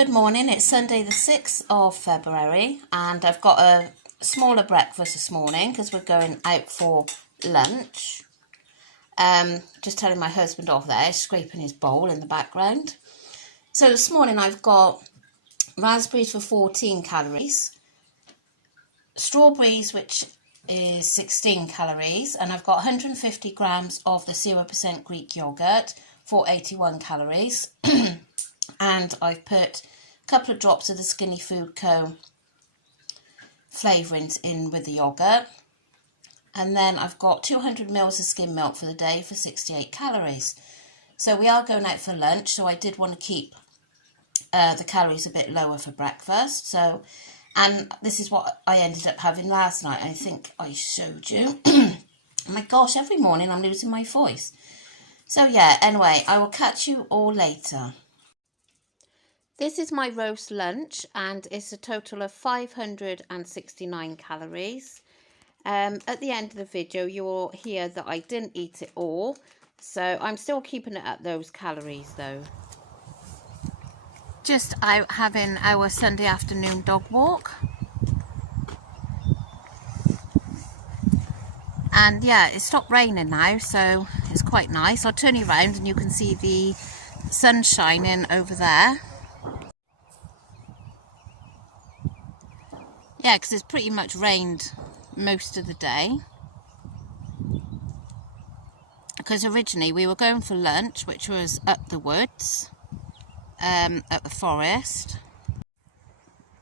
Good morning, it's Sunday the 6th of February and I've got a smaller breakfast this morning because we're going out for lunch. Just telling my husband off there, he's scraping his bowl in the background. So this morning I've got raspberries for 14 calories, strawberries which is 16 calories, and I've got 150 grams of the 0% Greek yogurt for 81 calories. And I've put a couple of drops of the Skinny Food Co. flavourings in with the yogurt. And then I've got 200 mils of skim milk for the day for 68 calories. So we are going out for lunch, so I did want to keep the calories a bit lower for breakfast. So, and this is what I ended up having last night. I think I showed you. Oh my gosh, every morning I'm losing my voice. So yeah, anyway, I will catch you all later. This is my roast lunch and it's a total of 569 calories. At the end of the video you will hear that I didn't eat it all, so I'm still keeping it at those calories though. Just out having our Sunday afternoon dog walk. And yeah, it stopped raining now, so it's quite nice. I'll turn you around and you can see the sun shining over there. Yeah, because it's pretty much rained most of the day. Because originally we were going for lunch, which was up the woods, at the forest.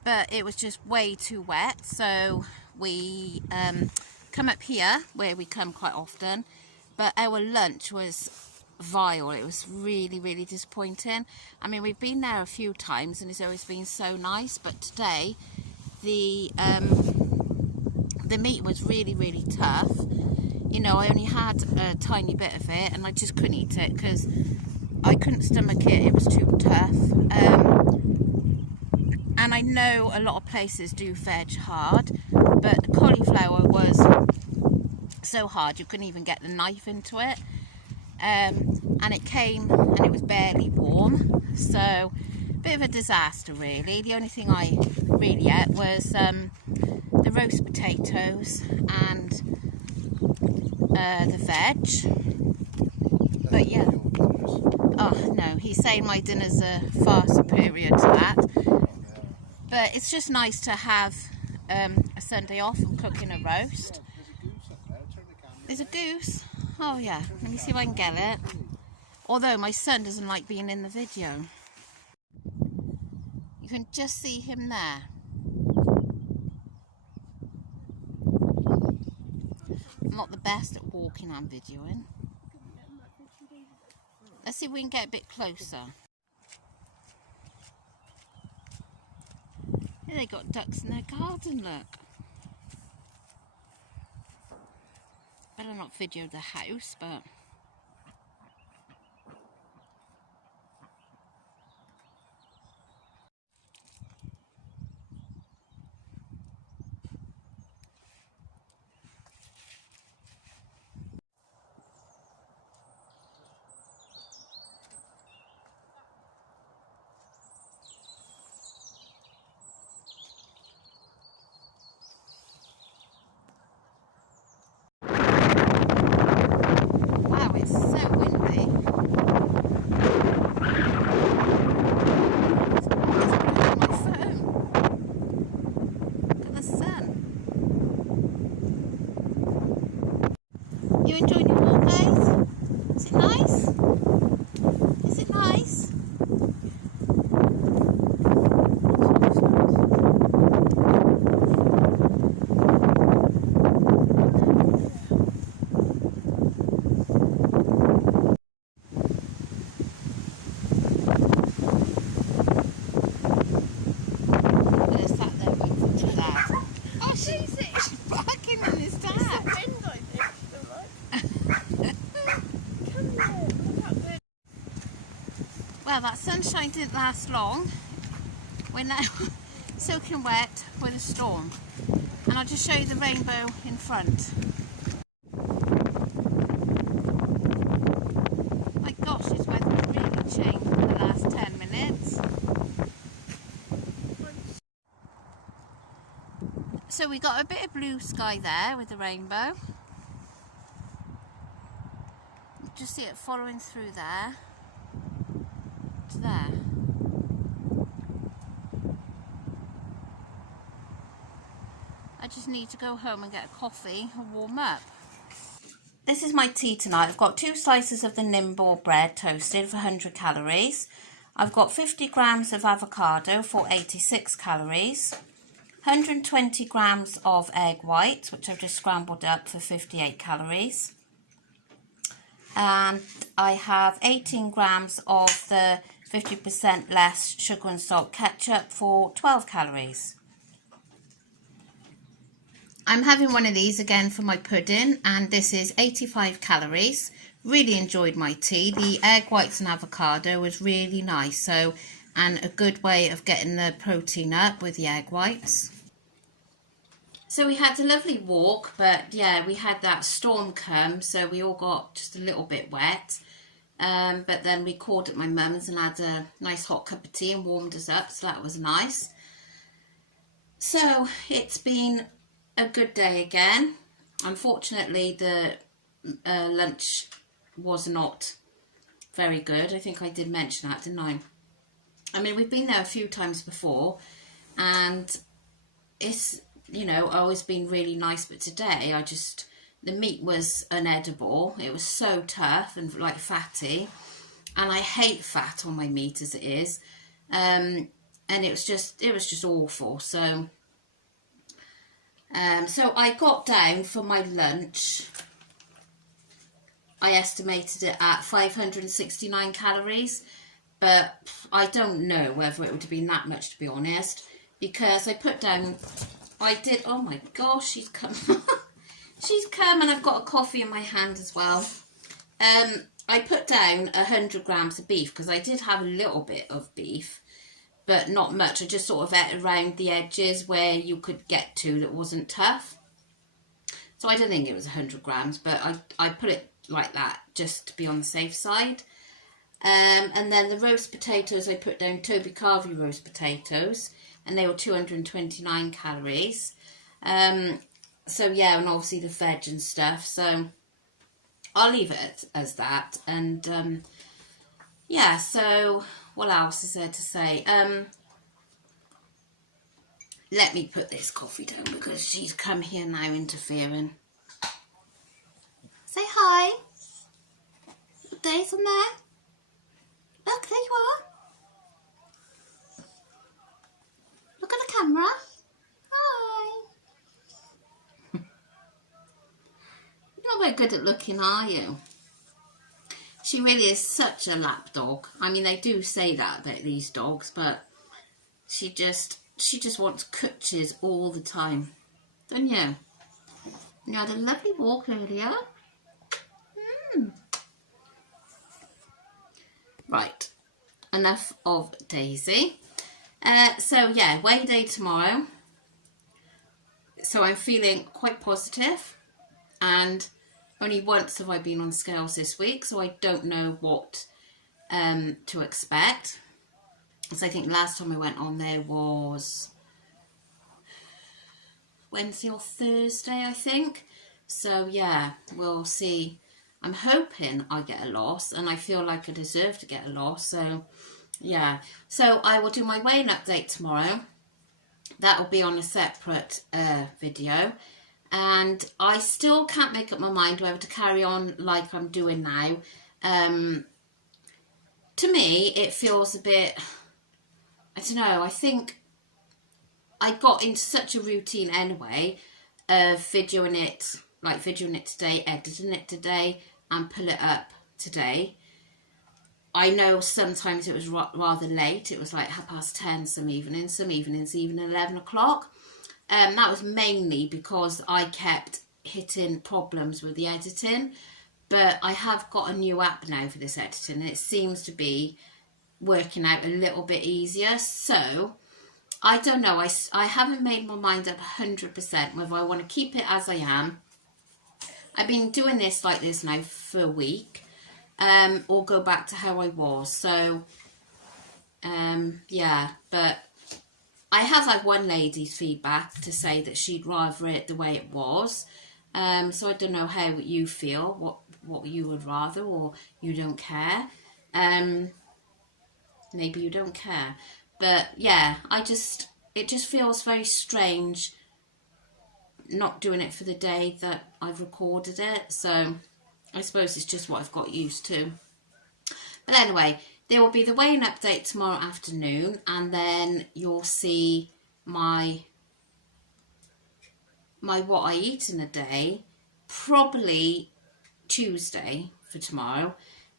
But it was just way too wet, so we come up here, where we come quite often. But our lunch was vile. It was really, really disappointing. I mean, we've been there a few times and it's always been so nice, but today the meat was really, really tough. You know, I only had a tiny bit of it and I just couldn't eat it because I couldn't stomach it. It was too tough. And I know a lot of places do veg hard, but the cauliflower was so hard you couldn't even get the knife into it. And it came and it was barely warm, so a bit of a disaster really. The only thing I really ate was the roast potatoes and the veg. But yeah, oh no, he's saying my dinner's far superior to that. But it's just nice to have a Sunday off and cooking a roast. There's a goose? Oh yeah, let me see if I can get it. Although my son doesn't like being in the video. You can just see him there. I'm not the best at walking and videoing. Let's see if we can get a bit closer. Yeah, they got ducks in their garden, look. Better not video the house, but... wow, it's so windy. It's blowing my phone. Look at the sun. You enjoying your walk, guys? Is it nice? Is it nice? Well, that sunshine didn't last long. We're now soaking wet with a storm. And I'll just show you the rainbow in front. My gosh, this weather really changed in the last 10 minutes. So we got a bit of blue sky there with the rainbow. Just see it following through there to there. I just need to go home and get a coffee and warm up. This is my tea tonight. I've got 2 slices of the Nimble bread toasted for 100 calories. I've got 50 grams of avocado for 86 calories. 120 grams of egg whites, which I've just scrambled up for 58 calories. And I have 18 grams of the 50% less sugar and salt ketchup for 12 calories. I'm having one of these again for my pudding, and this is 85 calories. Really enjoyed my tea. The egg whites and avocado was really nice, and a good way of getting the protein up with the egg whites. So we had a lovely walk, but yeah, we had that storm come, so we all got just a little bit wet. But then we called at my mum's and had a nice hot cup of tea and warmed us up, so that was nice. So it's been a good day again. Unfortunately, the lunch was not very good. I think I did mention that, didn't I? I mean, we've been there a few times before, and it's, you know, always been really nice, but today the meat was unedible. It was so tough and like fatty, and I hate fat on my meat as it is, and it was just awful. So I got down for my lunch. I estimated it at 569 calories, but I don't know whether it would have been that much, to be honest, because I put down, oh my gosh, she's come. She's come, and I've got a coffee in my hand as well. I put down 100 grams of beef, because I did have a little bit of beef, but not much. I just sort of ate around the edges where you could get to that wasn't tough. So I don't think it was 100 grams, but I put it like that just to be on the safe side. And then the roast potatoes, I put down Toby Carvey roast potatoes, and they were 229 calories. So yeah, and obviously the veg and stuff. So I'll leave it as that. And yeah, so what else is there to say? Let me put this coffee down because she's come here now interfering. Say hi. Dave's on there. Look, there you are. Look at the camera. Hi. You're not very good at looking, are you? She really is such a lap dog. I mean, they do say that about these dogs, but she just wants coochies all the time. Don't you? You had a lovely walk earlier. Right, enough of Daisy. So yeah, weigh day tomorrow. So I'm feeling quite positive, and only once have I been on scales this week, so I don't know what to expect. So I think last time I went on there was Wednesday or Thursday, I think. So yeah, we'll see. I'm hoping I get a loss, and I feel like I deserve to get a loss. So yeah, so I will do my weighing update tomorrow. That will be on a separate video. And I still can't make up my mind whether to carry on like I'm doing now. To me, it feels a bit, I don't know, I think I got into such a routine anyway of videoing it today, editing it today, and pull it up today. I know sometimes it was rather late. It was like 10:30 some evenings even 11 o'clock. That was mainly because I kept hitting problems with the editing, but I have got a new app now for this editing, and it seems to be working out a little bit easier. So I don't know, I haven't made my mind up 100% whether I want to keep it as I am. I've been doing this like this now for a week, or go back to how I was. So yeah, but I have had one lady's feedback to say that she'd rather it the way it was. So I don't know how you feel, what you would rather, or you don't care. Maybe you don't care. But yeah, it just feels very strange not doing it for the day that I've recorded it. So I suppose it's just what I've got used to. But anyway, there will be the weigh-in update tomorrow afternoon, and then you'll see my what I eat in a day, probably Tuesday for tomorrow,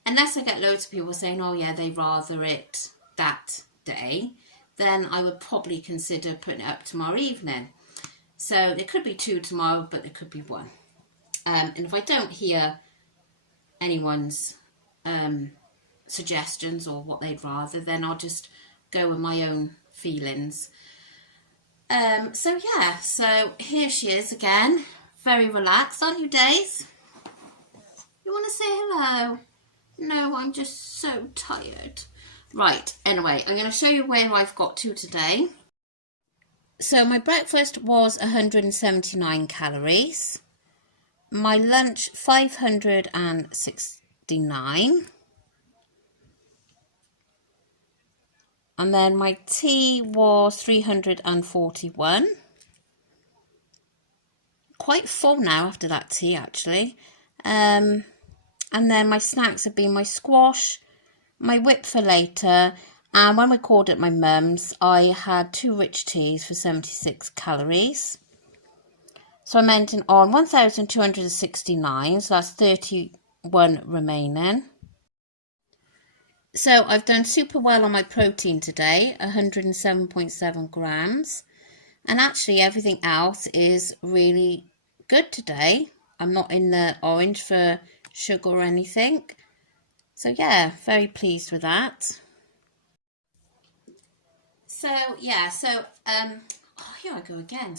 unless I get loads of people saying, oh yeah, they rather it that day, then I would probably consider putting it up tomorrow evening. So there could be 2 tomorrow, but there could be 1. And if I don't hear anyone's suggestions or what they'd rather, then I'll just go with my own feelings. So yeah, so here she is again, very relaxed, aren't you, Days? You want to say hello? No, I'm just so tired. Right, anyway, I'm going to show you where I've got to today. So my breakfast was 179 calories. My lunch, 569. And then my tea was 341. Quite full now after that tea, actually. And then my snacks have been my squash, my whip for later, and when we called at my mum's, I had 2 rich teas for 76 calories. So I'm ending on 1,269, so that's 31 remaining. So I've done super well on my protein today, 107.7 grams. And actually everything else is really good today. I'm not in the orange for sugar or anything. So yeah, very pleased with that. So yeah, here I go again.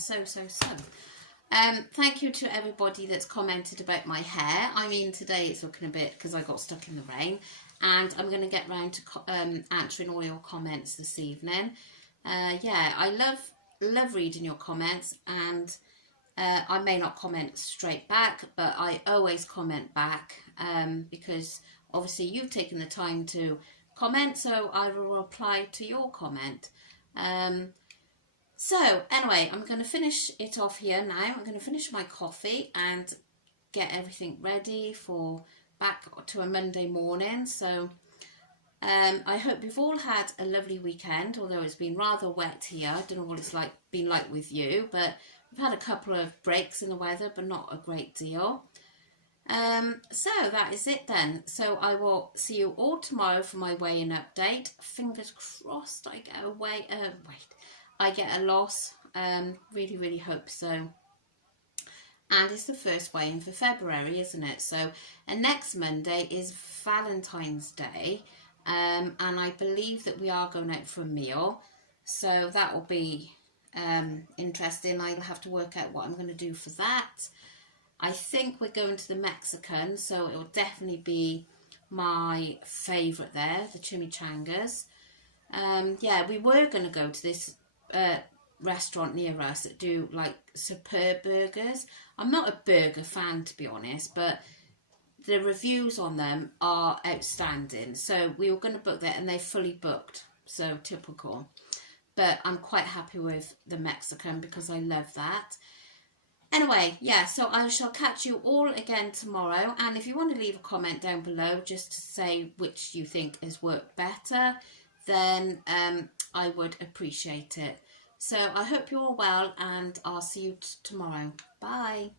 Thank you to everybody that's commented about my hair. I mean, today it's looking a bit because I got stuck in the rain. And I'm going to get round to answering all your comments this evening. Yeah, I love reading your comments, and I may not comment straight back, but I always comment back because obviously you've taken the time to comment, so I will reply to your comment. So anyway, I'm going to finish it off here now. I'm going to finish my coffee and get everything ready for back to a Monday morning. So I hope you've all had a lovely weekend, although it's been rather wet here. I don't know what it's been like with you, but we've had a couple of breaks in the weather, but not a great deal. So that is it then. So I will see you all tomorrow for my weigh-in update. Fingers crossed I get I get a loss. Really, really hope so. And it's the first weigh-in for February, isn't it? So, and next Monday is Valentine's Day. And I believe that we are going out for a meal. So that will be interesting. I'll have to work out what I'm going to do for that. I think we're going to the Mexican, so it will definitely be my favourite there, the chimichangas. Yeah, we were going to go to this restaurant near us that do like superb burgers. I'm not a burger fan, to be honest, but the reviews on them are outstanding. So we were going to book that and they fully booked, so typical. But I'm quite happy with the Mexican because I love that. Anyway, yeah, so I shall catch you all again tomorrow. And if you want to leave a comment down below just to say which you think has worked better, then I would appreciate it. So I hope you're all well, and I'll see you tomorrow. Bye.